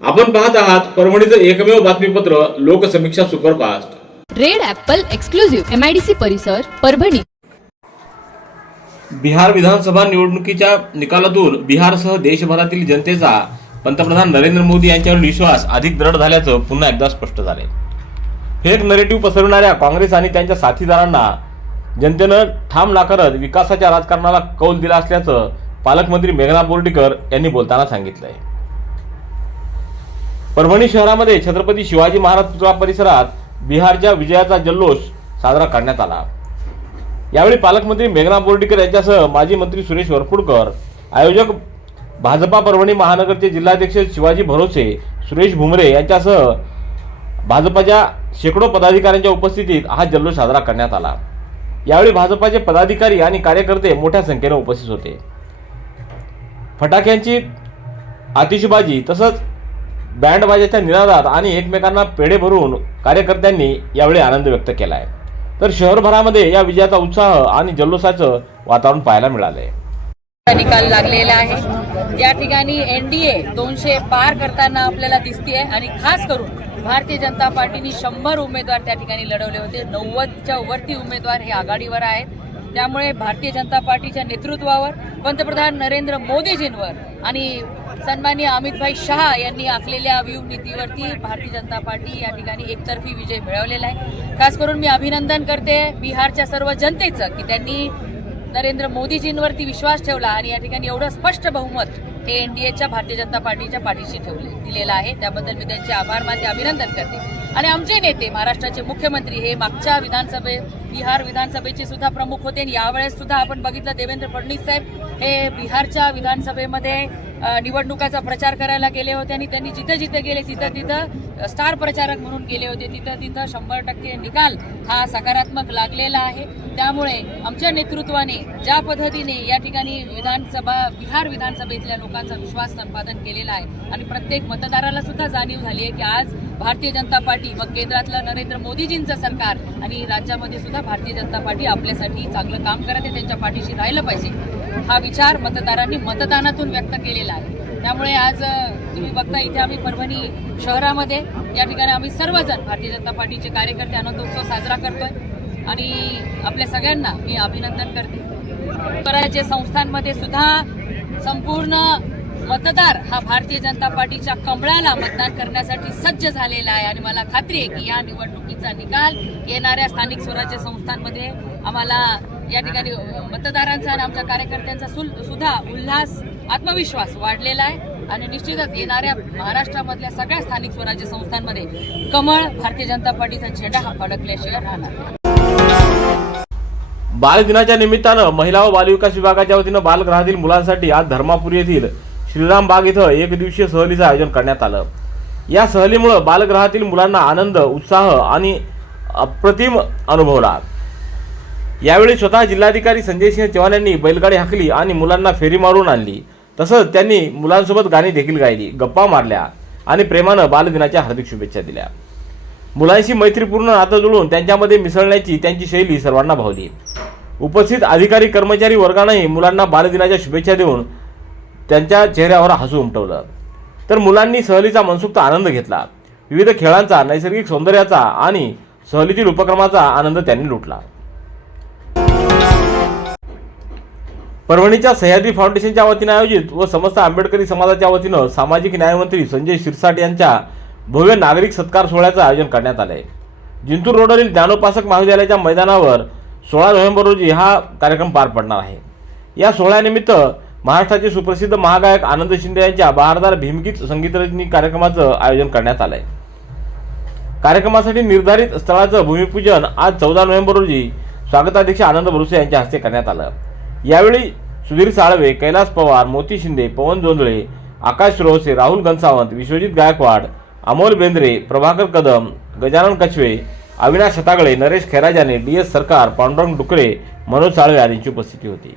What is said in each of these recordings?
आपण पाहत आहात परभणीचं एकमेव बातमीपत्र Loksamiksha superfast. Red apple exclusive MIDC परिसर परभणी. बिहार विधानसभा निवडणुकीच्या निकालातून बिहारसह देशभरातील जनतेचा पंतप्रधान नरेंद्र मोदी यांच्यावर विश्वास अधिक दृढ झाल्याचं पुन्हा एकदा स्पष्ट झाले फेक नरेटिव्ह पसरवणाऱ्या काँग्रेस आणि त्यांच्या साथीदारांना जनतेनं ठाम नाकारत विकासाच्या राजकारणाला कौल दिला असल्याचं पालकमंत्री मेघना बोर्डीकर यांनी बोलताना सांगितलंय. परभणी शहरामध्ये छत्रपती शिवाजी महाराज पुतळा परिसरात बिहारच्या विजयाचा जल्लोष साजरा करण्यात आला. यावेळी पालकमंत्री मेघना बोर्डीकर यांच्यासह माजी मंत्री सुरेश वरपुडकर आयोजक भाजपा परभणी महानगरचे जिल्हाध्यक्ष शिवाजी भरोसे सुरेश भुमरे यांच्यासह भाजपाच्या शेकडो पदाधिकाऱ्यांच्या उपस्थितीत हा जल्लोष साजरा करण्यात आला. यावेळी भाजपाचे पदाधिकारी आणि कार्यकर्ते मोठ्या संख्येने उपस्थित होते. फटाक्यांची आतिषबाजी तसंच बँडबाजाच्या निनादात आणि एकमेकांना पेढे भरून कार्यकर्त्यांनी यावेळी आनंद व्यक्त केला आहे तर शहरभरामध्ये या विजयाचा उत्साह आणि जल्लोषाचं वातावरण पाहायला मिळालंय. निकाल लागलेला आहे. या ठिकाणी एनडीए दोनशे पार करताना आपल्याला दिसतीये आणि खास करून भारतीय जनता पार्टीने शंभर उमेदवार त्या ठिकाणी लढवले होते. नव्वदच्या वरती उमेदवार हे आघाडीवर आहेत. त्यामुळे भारतीय जनता पार्टीच्या नेतृत्वावर पंतप्रधान नरेंद्र मोदीजींवर आणि सन्माननीय अमितभाई शहा यांनी आखलेल्या व्यूह नीतीवरती भारतीय जनता पार्टी या ठिकाणी एकतर्फी विजय मिळवलेला आहे. खास करून मी अभिनंदन करते बिहारच्या सर्व जनतेचं की त्यांनी नरेंद्र मोदीजींवरती विश्वास ठेवला आणि या ठिकाणी एवढं स्पष्ट बहुमत हे एनडीएच्या भारतीय जनता पार्टीच्या पाठीशी ठेवले दिलेलं आहे. त्याबद्दल मी त्यांचे आभार मानते अभिनंदन करते. आणि आमचे नेते महाराष्ट्राचे मुख्यमंत्री हे मागच्या विधानसभे बिहार विधानसभेचे सुद्धा प्रमुख होते. आणि यावेळेस सुद्धा आपण बघितलं देवेंद्र फडणवीस साहेब हे बिहारच्या विधानसभेमध्ये निवडणुकाचा प्रचार करायला गेले होते आणि त्यांनी जिथे जिथे गेले तिथं तिथं स्टार प्रचारक म्हणून गेले होते. तिथं तिथं शंभर टक्के निकाल हा सकारात्मक लागलेला आहे. त्यामुळे आमच्या नेतृत्वाने ज्या पद्धतीने या ठिकाणी विधानसभा बिहार विधानसभेतल्या लोकांचा विश्वास संपादन केलेला आहे. आणि प्रत्येक मतदाराला सुद्धा जाणीव झाली आहे की आज भारतीय जनता पार्टी मग केंद्रातलं नरेंद्र मोदीजींचं सरकार आणि राज्यामध्ये सुद्धा भारतीय जनता पार्टी आपल्यासाठी चांगलं काम करत आहे त्यांच्या पाठीशी राहिलं पाहिजे. हा विचार मतदारांनी मतदानातून व्यक्त केलेला आहे. त्यामुळे आज तुम्ही बघता इथे आम्ही परभणी शहरामध्ये या ठिकाणी आम्ही सर्वजण भारतीय जनता पार्टीचे कार्यकर्ते आनंदोत्सव साजरा करतोय. आणि आपल्या सगळ्यांना मी अभिनंदन करते. करायचे संस्थांमध्ये सुद्धा संपूर्ण मतदार हा भारतीय जनता पार्टीच्या कमळाला मतदान करण्यासाठी सज्ज झालेला आहे. आणि मला खात्री आहे की या निवडणुकीचा निकाल येणाऱ्या स्थानिक स्वराज्य संस्थांमध्ये आम्हाला या ठिकाणी मतदारांचा आणि आमच्या कार्यकर्त्यांचा सुल- सुद्धा उल्हास आत्मविश्वास वाढलेला आहे. आणि निश्चितच येणाऱ्या महाराष्ट्रामधल्या सगळ्या स्थानिक स्वराज्य संस्थांमध्ये कमळ भारतीय जनता पार्टीचा झेंडा हा फडकल्याशिवाय राहणार बालदिनाच्या निमित्तानं महिला व बालविकास विभागाच्या वतीनं बालगृहातील मुलांसाठी आज धर्मापुरी येथील श्रीराम बाग इथं एक दिवसीय सहलीचं आयोजन करण्यात आलं. या सहलीमुळं बालगृहातील मुलांना आनंद उत्साह आणि अप्रतिम अनुभवला. यावेळी स्वतः जिल्हाधिकारी संजय सिंह चव्हाण यांनी बैलगाडी हाकली आणि मुलांना फेरी मारून आणली. तसंच त्यांनी मुलांसोबत गाणी देखील गायली गप्पा मारल्या आणि प्रेमानं बालदिनाच्या हार्दिक शुभेच्छा दिल्या. मुलांशी मैत्रीपूर्ण नातं जुळून त्यांच्यामध्ये मिसळण्याची त्यांची शैली सर्वांना भावली. उपस्थित अधिकारी कर्मचारी वर्गानंही मुलांना बालदिनाच्या शुभेच्छा देऊन त्यांच्या चेहऱ्यावर हसू उमटवलं. तर मुलांनी सहलीचा मनसुक्त आनंद घेतला. विविध खेळांचा नैसर्गिक सौंदर्याचा आणि सहलीतील उपक्रमाचा आनंद त्यांनी लुटला. परभणीच्या सह्याद्री फाउंडेशनच्या वतीने आयोजित व समस्त आंबेडकरी समाजाच्या वतीनं सामाजिक न्यायमंत्री संजय शिरसाट यांच्या भव्य नागरिक सत्कार सोहळ्याचं आयोजन करण्यात आलं आहे जिंतूर रोडवरील ज्ञानोपासक महाविद्यालयाच्या मैदानावर सोळा नोव्हेंबर रोजी हा कार्यक्रम पार पडणार आहे. या सोहळ्यानिमित्त महाराष्ट्राचे सुप्रसिद्ध महागायक आनंद शिंदे यांच्या बहारदार भीमगीत संगीतरजनी कार्यक्रमाचं आयोजन करण्यात आलंय. कार्यक्रमासाठी निर्धारित स्थळाचं भूमिपूजन आज चौदा नोव्हेंबर रोजी स्वागताध्यक्ष आनंद भरुसे यांच्या हस्ते करण्यात आलं. यावेळी सुधीर साळवे कैलास पवार मोती शिंदे पवन जोंधळे आकाश रोहसे राहुल घनसावंत विश्वजित गायकवाड अमोल बेंद्रे प्रभाकर कदम गजानन कछवे अविनाश हतागळे नरेश खैराजाने डी एस सरकार पांडुरंग डुकरे मनोज साळवे आदींची उपस्थिती होती.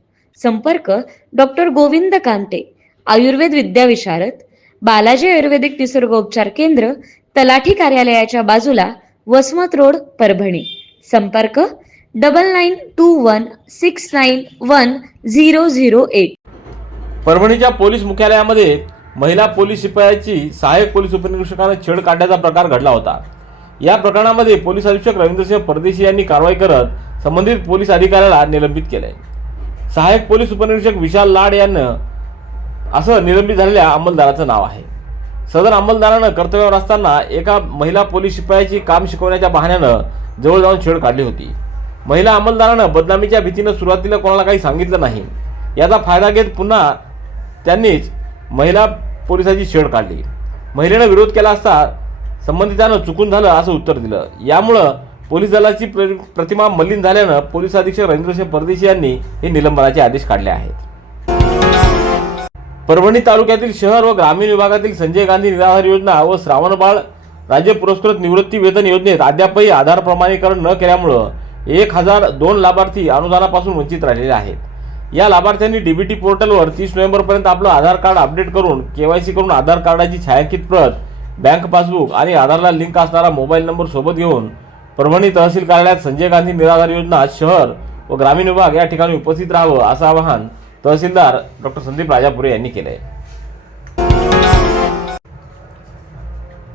संपर्क डॉक्टर गोविंद कांते आयुर्वेद विद्याविशारद बालाजी आयुर्वेदिक निसर्गोपचार केंद्र तलाठी कार्यालयाच्या बाजूला वसमत रोड परभणी. संपर्क double nine two one six nine one zero zero eight परभणीच्या पोलीस मुख्यालयामध्ये महिला पोलीस शिपायाची सहाय्यक पोलीस उपनिरीक्षकानं छेड काढण्याचा प्रकार घडला होता. या प्रकरणामध्ये पोलीस अधीक्षक रवींद्रसिंह परदेशी यांनी कारवाई करत संबंधित पोलीस अधिकाऱ्याला निलंबित केलंय. सहाय्यक पोलीस उपनिरीक्षक विशाल लाड यांना असं निलंबित झालेल्या अंमलदाराचं नाव आहे. सदर अंमलदारानं कर्तव्यावर असताना एका महिला पोलीस शिपायाची काम शिकवण्याच्या बहाण्यानं जवळ जाऊन छेड काढली होती. महिला अंमलदारानं बदनामीच्या भीतीनं सुरुवातीला कोणाला काही सांगितलं नाही. याचा फायदा घेत पुन्हा त्यांनीच महिला पोलिसाची छेड काढली. महिलेनं विरोध केला असता संबंधितानं चुकून झालं असं उत्तर दिलं. यामुळं पोलीस दलाची प्र- प्रतिमा मलिन झाल्यानं पोलीस अधीक्षक रवींद्रसिंह परदेशी यांनी हे निलंबनाचे आदेश काढले आहेत. परभणी तालुक्यातील शहर व ग्रामीण विभागातील संजय गांधी निराधार योजना व श्रावणबाळ राज्य पुरस्कृत निवृत्ती वेतन योजनेत अद्यापही आधार प्रमाणीकरण न केल्यामुळं एक हजार दोन लाभार्थी अनुदानापासून वंचित राहिलेले आहेत. या लाभार्थ्यांनी डीबीटी पोर्टलवर तीस नोव्हेंबरपर्यंत आपलं आधार कार्ड अपडेट करून केवायसी करून आधार कार्डाची छायांकित प्रत बँक पासबुक आणि आधारला लिंक असणारा मोबाईल नंबर सोबत घेऊन परभणी तहसील कार्यालयात संजय गांधी निराधार योजना शहर व ग्रामीण विभाग या ठिकाणी उपस्थित राहावं असं आवाहन तहसीलदार डॉक्टर संदीप राजापुरे यांनी केलंय.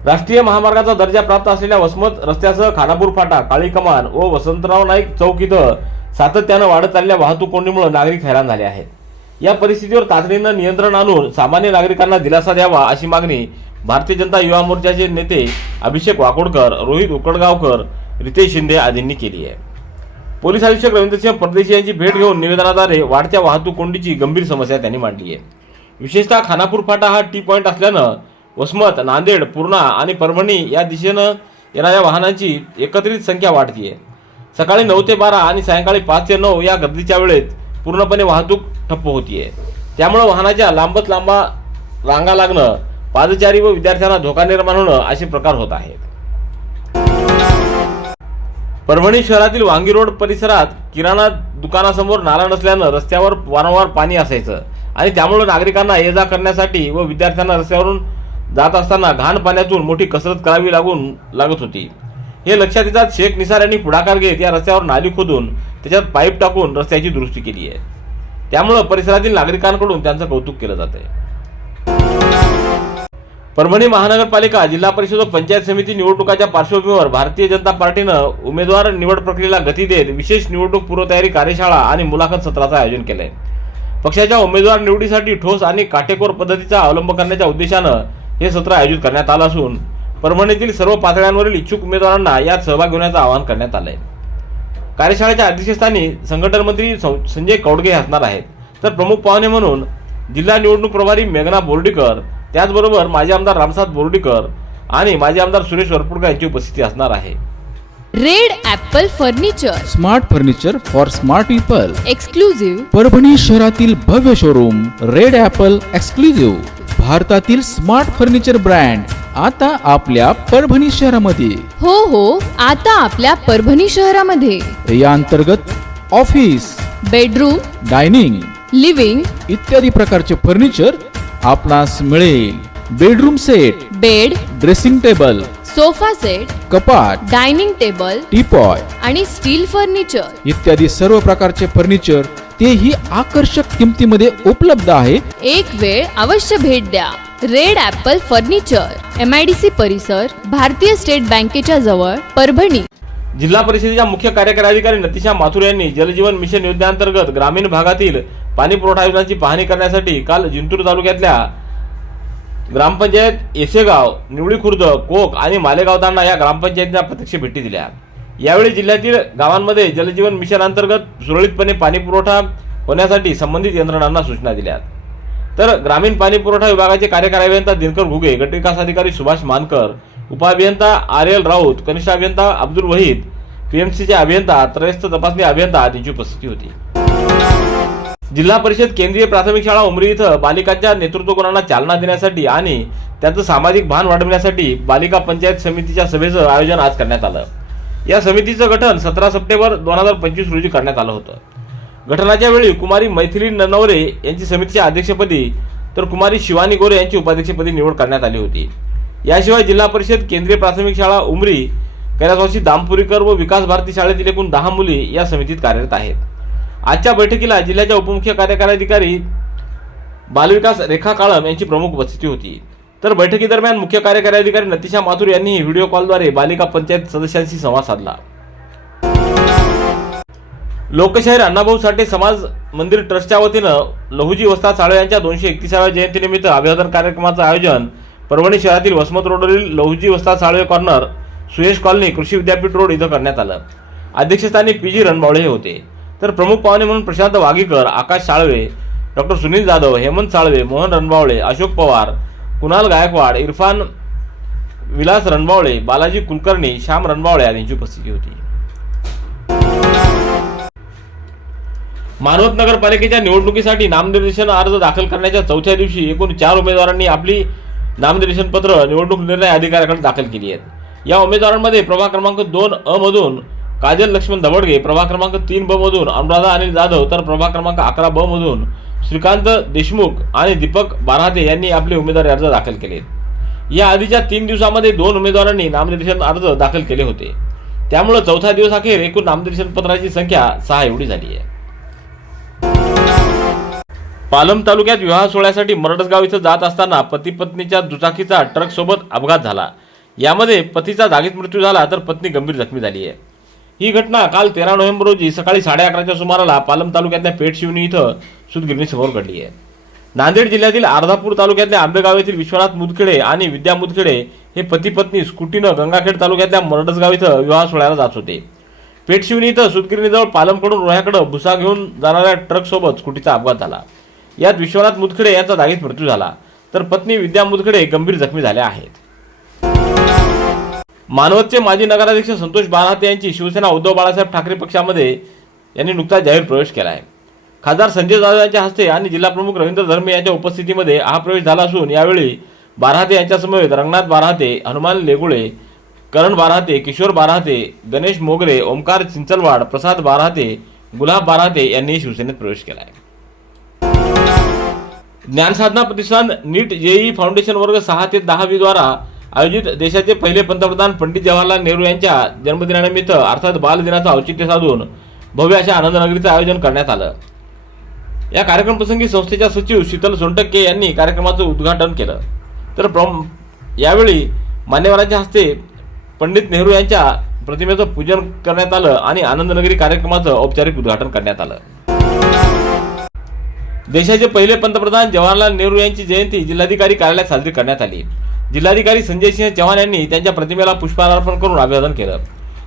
राष्ट्रीय महामार्गाचा दर्जा प्राप्त असलेल्या वसमत रस्त्यासह खानापूर फाटा काळी कमान व वसंतराव नाईक चौक इथं सातत्यानं वाढत चाललेल्या वाहतूक कोंडीमुळे नागरिक हैराण झाले आहेत. या परिस्थितीवर तातडीनं नियंत्रण आणून सामान्य नागरिकांना दिलासा द्यावा अशी मागणी भारतीय जनता युवा मोर्चाचे नेते अभिषेक वाकोडकर रोहित उकडगावकर रितेश शिंदे आदींनी केली आहे. पोलीस आयुक्त रवींद्रसिंह परदेशी यांची भेट घेऊन निवेदनाद्वारे वाढत्या वाहतूक कोंडीची गंभीर समस्या त्यांनी मांडली आहे. विशेषतः खानापूर फाटा हा टी पॉईंट असल्यानं वसमत नांदेड पूर्णा आणि परभणी या दिशेनं येणाऱ्या वाहनांची एकत्रित संख्या वाढतीये सकाळी नऊ ते बारा आणि सायंकाळी पाच ते नऊ या गर्दीच्या वेळेत पूर्णपणे वाहतूक ठप्प होतीये. त्यामुळे वाहनाच्या लांबच लांबा रांगा लागणं पादचारी व विद्यार्थ्यांना धोका निर्माण होणं असे प्रकार होत आहेत. परभणी शहरातील वांगी रोड परिसरात किराणा दुकानासमोर नाला नसल्यानं रस्त्यावर वारंवार पाणी असायचं. आणि त्यामुळे नागरिकांना ये जा करण्यासाठी व विद्यार्थ्यांना रस्त्यावरून जात असताना घाण पाण्यातून मोठी कसरत करावी लागून लागत होती. हे लक्षात येतात शेख निसार यांनी पुढाकार घेत या रस्त्यावर नाली खोदून त्याच्यात पाईप टाकून रस्त्याची दुरुस्ती केली आहे. त्यामुळं परिसरातील नागरिकांकडून त्यांचं कौतुक केलं जात आहे परभणी महानगरपालिका जिल्हा परिषद व पंचायत समिती निवडणुकाच्या पार्श्वभूमीवर भारतीय जनता पार्टीनं उमेदवार निवड प्रक्रियेला गती देत विशेष निवडणूक पूर्वतयारी कार्यशाळा आणि मुलाखत सत्राचं आयोजन केलंय. पक्षाच्या उमेदवार निवडीसाठी ठोस आणि काटेकोर पद्धतीचा अवलंब करण्याच्या उद्देशानं हे सत्र आयोजित करण्यात आलं असून परभणीतील सर्व पातळ्यांवरील इच्छुक उमेदवारांना यात सहभाग घेण्याचं आवाहन करण्यात आलंय. कार्यशाळेच्या अध्यक्षस्थानी संघटन मंत्री सं- संजय कौडगे हे असणार आहेत. तर प्रमुख पाहुणे म्हणून जिल्हा निवडणूक प्रभारी मेघना बोर्डीकर त्याचबरोबर माजी आमदार रामसाद बोर्डीकर आणि माजी आमदार सुरेश वरपुडकर यांची उपस्थिती असणार आहे. Red apple furniture. Smart furniture for smart people. Exclusive Parbhani शहरातील भव्य शोरूम रेड ॲपल एक्सक्लुझिव्ह भारतातील स्मार्ट फर्निचर ब्रँड आता आपल्या परभणी शहरामध्ये. हो हो आता आपल्या परभणी शहरामध्ये. या अंतर्गत ऑफिस बेडरूम डायनिंग लिव्हिंग इत्यादी प्रकारचे फर्निचर आपणास मिळेल bedroom set bed dressing table sofa set कपाट डायनिंग टेबल टीपॉय आणि स्टील फर्निचर. इत्यादी सर्व प्रकारचे फर्निचर तेही आकर्षक किमतीमध्ये उपलब्ध आहे. एक वेळ अवश्य भेट द्या. Red apple furniture M I D C परिसर भारतीय स्टेट बँकेच्या जवळ परभणी. जिल्हा परिषदेच्या मुख्य कार्यकारी अधिकारी नतिशा माथुर यांनी जलजीवन मिशन योजनेअंतर्गत ग्रामीण भागातील पाणी पुरवठा योजनांची पाहणी करण्यासाठी काल जिंतूर तालुक्यातल्या ग्रामपंचायत येसेगाव निवळी खुर्द कोक आणि मालेगावतांना या ग्रामपंचायतींना प्रत्यक्ष भेटी दिल्या. यावेळी जिल्ह्यातील गावांमध्ये जलजीवन मिशन अंतर्गत सुरळीतपणे पाणी पुरवठा होण्यासाठी संबंधित यंत्रणांना सूचना दिल्या तर ग्रामीण पाणी पुरवठा विभागाचे कार्यकारी अभियंता दिनकर घुगे गटविकास अधिकारी सुभाष मानकर उपअभियंता आर एल राऊत कनिष्ठ अभियंता अब्दुल वहीद पीएमसीचे अभियंता त्रयस्थ तपासणी अभियंता आदींची उपस्थिती होती. जिल्हा परिषद केंद्रीय प्राथमिक शाळा उमरी इथं बालिकांच्या नेतृत्व गुणांना चालना देण्यासाठी आणि त्यांचं सामाजिक भान वाढवण्यासाठी बालिका पंचायत समितीच्या सभेचं आयोजन आज करण्यात आलं. या समितीचं गठन सतरा सप्टेंबर दोन हजार पंचवीस रोजी करण्यात आलं होतं. गठनाच्या वेळी कुमारी मैथिली ननवरे यांची समितीच्या अध्यक्षपदी तर कुमारी शिवानी गोरे यांची उपाध्यक्षपदी निवड करण्यात आली होती. याशिवाय जिल्हा परिषद केंद्रीय प्राथमिक शाळा उमरी कैलासवासी दामपुरीकर व विकास भारती शाळेतील एकूण दहा मुली या समितीत कार्यरत आहेत. आजच्या बैठकीला जिल्ह्याच्या उपमुख्य कार्यकारी अधिकारी बालविकास रेखा काळम यांची प्रमुख उपस्थिती होती. तर बैठकीदरम्यान मुख्य कार्यकारी अधिकारी नतिशा माथुर यांनीही व्हिडिओ कॉलद्वारे बालिका पंचायत सदस्यांशी संवाद साधला. लोकशाहीर अण्णाभाऊ साठे समाज मंदिर ट्रस्टच्या वतीनं लहुजी वस्ता साळे यांच्या दोनशे एकतीसाव्या जयंतीनिमित्त अभिवादन कार्यक्रमाचं आयोजन परभणी शहरातील वसमत रोडवरील लहुजी वस्ता साळवे कॉर्नर सुयश कॉलनी कृषी विद्यापीठ रोड इथं करण्यात आलं. अध्यक्षस्थानी पी जी रणबावळे होते. तर प्रमुख पाहुणे म्हणून प्रशांत वागीकर आकाश साळवे डॉक्टर सुनील जाधव हेमंत साळवे मोहन रणबावळे अशोक पवार कुणाल गायकवाड इरफान विलास रणबावळे बालाजी कुलकर्णी श्याम रणबावळे आदींची उपस्थिती होती. मानवत नगरपालिकेच्या निवडणुकीसाठी नामनिर्देशन अर्ज दाखल करण्याच्या चौथ्या दिवशी एकूण चार उमेदवारांनी आपली नामनिर्देशन पत्र निवडणूक निर्णय अधिकाऱ्याकडे दाखल केली आहेत. या उमेदवारांमध्ये प्रभाग क्रमांक दोन अ मधून काजल लक्ष्मण दबडगे प्रभाग क्रमांक तीन ब मधून अनुराधा अनिल जाधव तर प्रभाग क्रमांक अकरा ब मधून श्रीकांत देशमुख आणि दीपक बाराते यांनी आपले उमेदवारी अर्ज दाखल केले. या आधीच्या तीन दिवसामध्ये दोन उमेदवारांनी नामनिर्देशन अर्ज दाखल केले होते. त्यामुळे चौथा दिवस अखेर एकूण नामनिर्देशन पत्राची संख्या सहा एवढी झाली आहे. पालम तालुक्यात विवाह सोहळ्यासाठी मरडसगाव इथं जात असताना पती पत्नीच्या दुचाकीचा ट्रक सोबत अपघात झाला. यामध्ये पतीचा जागीच मृत्यू झाला तर पत्नी गंभीर जखमी झाली आहे. ही घटना काल तेरा नोव्हेंबर रोजी सकाळी साडे अकराच्या सुमाराला पालम तालुक्यातल्या पेठशिवनी इथं सुतगिरणीसमोर घडली आहे. नांदेड जिल्ह्यातील अर्धापूर तालुक्यातल्या आंबेगाव येथील विश्वनाथ मुदखेडे आणि विद्या मुदखेडे हे पती पत्नी स्कूटीनं गंगाखेड तालुक्यातल्या मरडसगाव इथं विवाह सोहळ्याला जात होते. पेठशिवणी इथं सुतगिरणीजवळ पालमकडून रोह्याकडे भुसा घेऊन जाणाऱ्या ट्रकसोबत स्कूटीचा अपघात झाला. यात विश्वनाथ मुदखेडे यांचा जागीच मृत्यू झाला. तर पत्नी विद्या मुदखेडे गंभीर जखमी झाल्या आहेत. मानवतचे माजी नगराध्यक्ष संतोष बाराते यांची शिवसेना उद्धव बाळासाहेब ठाकरे पक्षामध्ये यांनी नुकताच जाहीर प्रवेश केला आहे खासदार संजय जाधव यांच्या हस्ते आणि जिल्हाप्रमुख रवींद्र धर्मे यांच्या उपस्थितीमध्ये हा प्रवेश झाला असून यावेळी बाराते यांच्यासमवेत रंगनाथ बाराते हनुमान लेगुळे करण बारहाते किशोर बारहाते गणेश मोगरे ओमकार चिंचलवाड प्रसाद बारहाते गुलाब बाराते यांनी शिवसेनेत प्रवेश केला आहे ज्ञानसाधना प्रतिष्ठान नीट जेई फाउंडेशन वर्ग सहा ते दहावी द्वारा आयोजित देशाचे पहिले पंतप्रधान पंडित जवाहरलाल नेहरू यांच्या जन्मदिनानिमित्त अर्थात बालदिनाचं औचित्य साधून भव्य अशा आनंदनगरीचं आयोजन करण्यात आलं. या कार्यक्रमप्रसंगी संस्थेच्या सचिव शीतल सोनटक्के यांनी कार्यक्रमाचं उद्घाटन केलं. तर प्रम यावेळी मान्यवरांच्या हस्ते पंडित नेहरू यांच्या प्रतिमेचं पूजन करण्यात आलं आणि आनंदनगरी कार्यक्रमाचं औपचारिक उद्घाटन करण्यात आलं. देशाचे पहिले पंतप्रधान जवाहरलाल नेहरू यांची जयंती जिल्हाधिकारी कार्यालयात साजरी करण्यात आली. जिल्हाधिकारी संजय सिंह चव्हाण यांनी त्यांच्या प्रतिमेला पुष्पहार अर्पण करून अभिवादन केलं.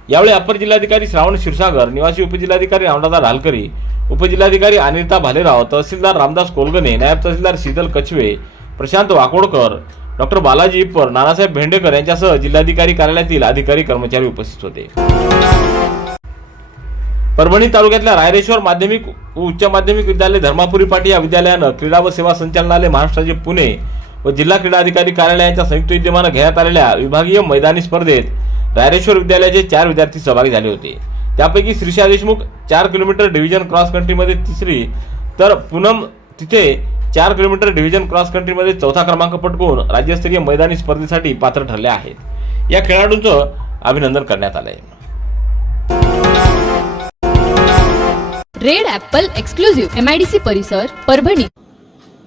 यावेळी अप्पर जिल्हाधिकारी श्रावण क्षीरसागर निवासी उपजिल्हाधिकारी रामदादा ढालकरी उपजिल्हाधिकारी अनिता भालेराव तहसीलदार रामदास कोलगणे नायब तहसीलदार शीतल कछवे प्रशांत वाकोडकर डॉक्टर बालाजी इप्पर नानासाहेब भेंडेकर यांच्यासह जिल्हाधिकारी कार्यालयातील अधिकारी कर्मचारी उपस्थित होते. परभणी तालुक्यातल्या रायरेश्वर माध्यमिक उच्च माध्यमिक विद्यालय धर्मापुरी पाटी या विद्यालयानं क्रीडा व सेवा संचालनालय महाराष्ट्राचे पुणे व जिल्हा क्रीडा अधिकारी कार्यालयाच्या संयुक्त विद्यमानं घेण्यात आलेल्या विभागीय मैदानी स्पर्धेत रायरेश्वर विद्यालयाचे चार विद्यार्थी सहभागी झाले होते. त्यापैकी श्रीषा देशमुख चार किलोमीटर डिव्हिजन क्रॉस कंट्रीमध्ये तिसरी तर पूनम तिथे चार किलोमीटर डिव्हिजन क्रॉस कंट्रीमध्ये चौथा क्रमांक पटकून राज्यस्तरीय मैदानी स्पर्धेसाठी पात्र ठरले आहेत. या खेळाडूंचं अभिनंदन करण्यात आलंय. रेड ऍपल एक्सक्लुझिव्ह एमआयडीसी परिसर परभणी.